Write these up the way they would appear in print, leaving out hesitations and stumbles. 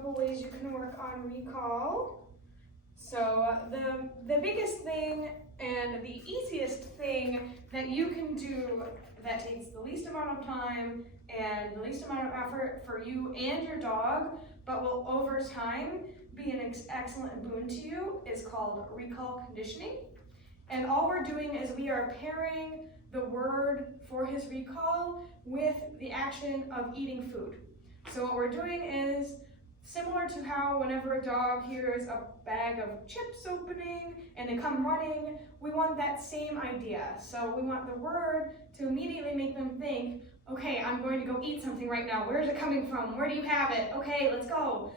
couple ways you can work on recall. So the biggest thing and the easiest thing that you can do that takes the least amount of time and the least amount of effort for you and your dog, but will over time be an excellent boon to you, is called recall conditioning. And all we're doing is we are pairing the word for his recall with the action of eating food. So what we're doing is similar to how whenever a dog hears a bag of chips opening and they come running, we want that same idea. So we want the word to immediately make them think, okay, I'm going to go eat something right now. Where is it coming from? Where do you have it? Okay, let's go.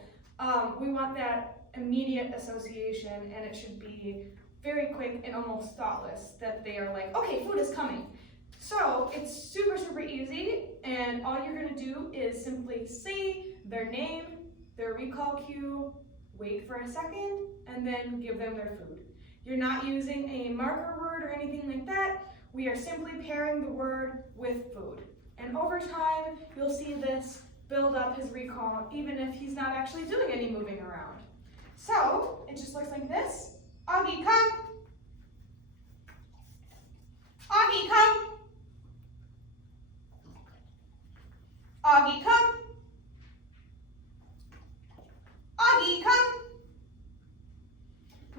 We want that immediate association, and it should be very quick and almost thoughtless that they are like, okay, food is coming. So it's super, super easy, and all you're gonna do is simply say their name, their recall cue, wait for a second, and then give them their food. You're not using a marker word or anything like that. We are simply pairing the word with food. And over time, you'll see this build up his recall, even if he's not actually doing any moving around. So it just looks like this. Auggie, come. Auggie, come. Auggie, come. Auggie, come.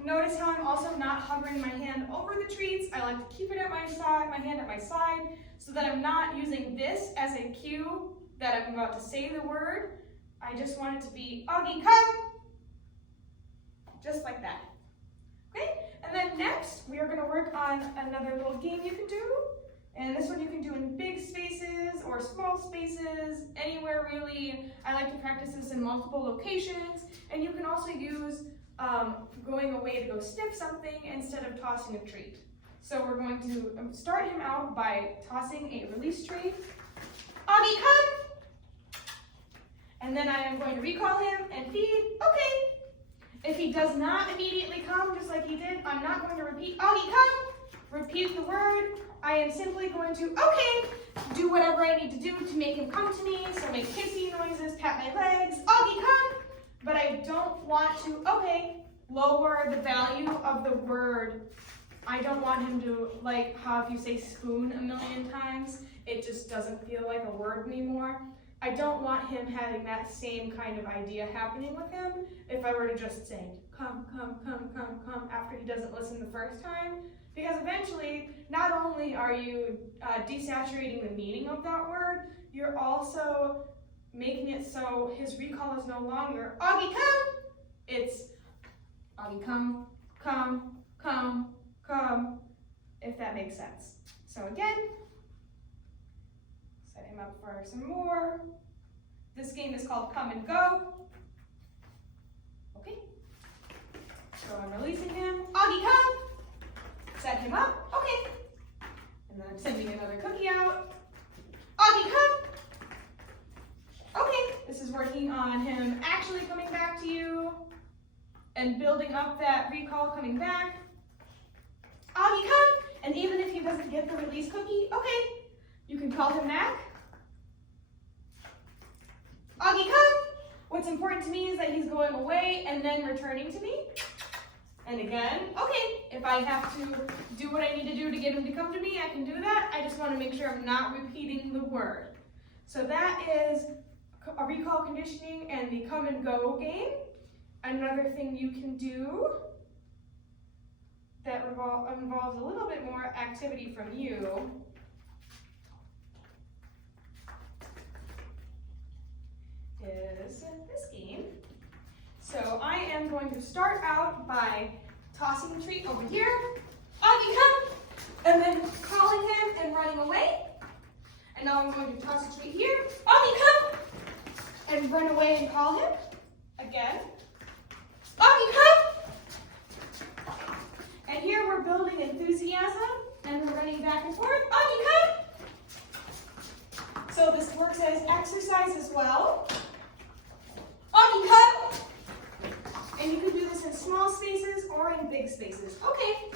Notice how I'm also not hovering my hand over the treats. I like to keep it at my side, my hand at my side, so that I'm not using this as a cue that I'm about to say the word. I just want it to be Auggie, come. Just like that. Okay, and then next we are going to work on another little game you can do. And this one you can do in big spaces or small spaces, anywhere really. I like to practice this in multiple locations. And you can also use going away to go sniff something instead of tossing a treat. So we're going to start him out by tossing a release treat. Auggie, come! And then I am going to recall him and feed. Okay. If he does not immediately come, just like he did, I'm not going to repeat, Auggie, come! Repeat the word. I am simply going to, okay, do whatever I need to do to make him come to me. So make kissy noises, pat my legs, Auggie, come! But I don't want to, okay, lower the value of the word. I don't want him to, like how if you say spoon a million times, it just doesn't feel like a word anymore. I don't want him having that same kind of idea happening with him if I were to just say, come, come, come, come, come, after he doesn't listen the first time. Because eventually, not only are you desaturating the meaning of that word, you're also making it so his recall is no longer, Auggie, come! It's, Auggie, come, come, come, come, if that makes sense. So again, set him up for some more. This game is called Come and Go. Okay. So I'm releasing him. Auggie, come! Set him up. Okay. And then I'm sending another cookie out. Auggie, come! Okay. This is working on him actually coming back to you and building up that recall coming back. Auggie, come! And even if he doesn't get the release cookie, okay, you can call him back. Auggie, come! What's important to me is that he's going away and then returning to me. And again, okay, if I have to do what I need to do to get him to come to me, I can do that. I just want to make sure I'm not repeating the word. So that is a recall conditioning and the come and go game. Another thing you can do that involves a little bit more activity from you is this game. So I am going to start out by tossing the treat over here, Auggie, come, and then calling him and running away. And now I'm going to toss a treat here, Auggie, come, and run away and call him again, Auggie, come. And here we're building enthusiasm and we're running back and forth, Auggie, come. So this works as exercise as well. Auggie, come! And you can do this in small spaces or in big spaces. Okay.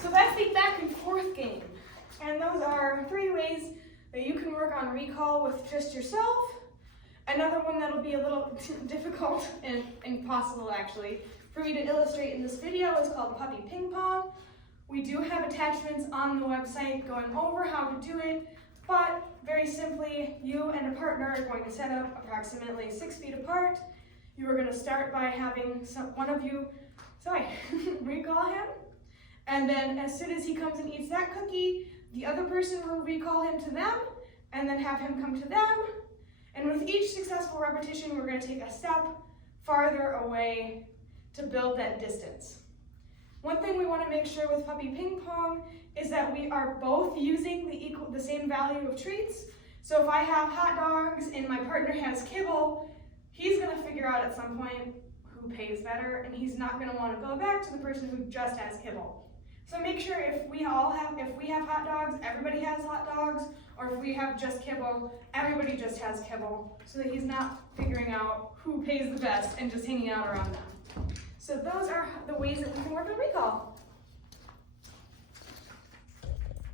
So that's the back and forth game. And those are 3 ways that you can work on recall with just yourself. Another one that'll be a little difficult and impossible actually for me to illustrate in this video is called puppy ping pong. We do have attachments on the website going over how to do it, but very simply, you and a partner are going to set up approximately 6 feet apart. You are going to start by having one of you, recall him, and then as soon as he comes and eats that cookie, the other person will recall him to them, and then have him come to them. And with each successful repetition, we're going to take a step farther away to build that distance. One thing we want to make sure with puppy ping pong is that we are both using the same value of treats. So if I have hot dogs and my partner has kibble, he's going to figure out at some point who pays better, and he's not going to want to go back to the person who just has kibble. So make sure if we have hot dogs, everybody has hot dogs, or if we have just kibble, everybody just has kibble, so that he's not figuring out who pays the best and just hanging out around them. So those are the ways that we can work on recall.